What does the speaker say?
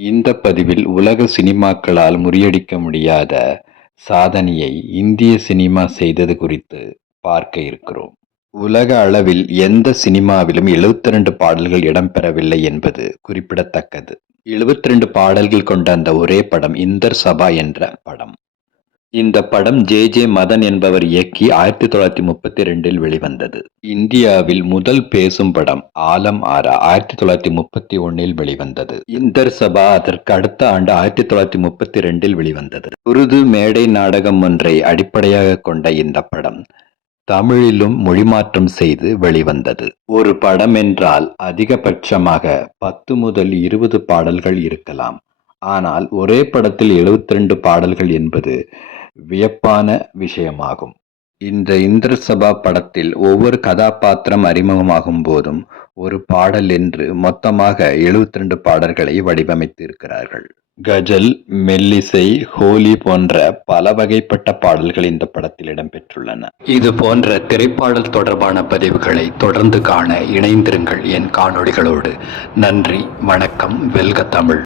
இந்த பதிவில் உலக சினிமாக்களால் முறியடிக்க முடியாத சாதனையை இந்திய சினிமா செய்தது குறித்து பார்க்க இருக்கிறோம். உலக அளவில் எந்த சினிமாவிலும் 72 பாடல்கள் இடம்பெறவில்லை என்பது குறிப்பிடத்தக்கது. 72 பாடல்கள் கொண்ட அந்த ஒரே படம் இந்தர் சபா என்ற படம். இந்த படம் ஜே ஜே மதன் என்பவர் இயக்கி ஆயிரத்தி தொள்ளாயிரத்தி முப்பத்தி ரெண்டில் வெளிவந்தது. இந்தியாவில் முதல் பேசும் படம் ஆலம் ஆரா ஆயிரத்தி தொள்ளாயிரத்தி முப்பத்தி ஒன்னில் வெளிவந்தது. இந்தர் சபா அதற்கு அடுத்த ஆண்டு ஆயிரத்தி தொள்ளாயிரத்தி முப்பத்தி ரெண்டில் வெளிவந்தது. உருது மேடை நாடகம் ஒன்றை அடிப்படையாக கொண்ட இந்த படம் தமிழிலும் மொழிமாற்றம் செய்து வெளிவந்தது. ஒரு படம் என்றால் அதிகபட்சமாக பத்து முதல் இருபது பாடல்கள் இருக்கலாம். ஆனால் ஒரே படத்தில் 72 பாடல்கள் என்பது வியப்பான விஷயமாகும். இந்த இந்திர சபா படத்தில் ஒவ்வொரு கதாபாத்திரம் அறிமுகமாகும் போதும் ஒரு பாடல் என்று மொத்தமாக 72 பாடல்களை வடிவமைத்து இருக்கிறார்கள் கஜல் மெல்லிசை ஹோலி போன்ற பல வகைப்பட்ட பாடல்கள் இந்த படத்தில் இடம்பெற்றுள்ளன. இது போன்ற திரைப்பாடல் தொடர்பான பதிவுகளை தொடர்ந்து காண இணைந்திருங்கள் என் காணொளிகளோடு. நன்றி வணக்கம் வெல்க தமிழ்.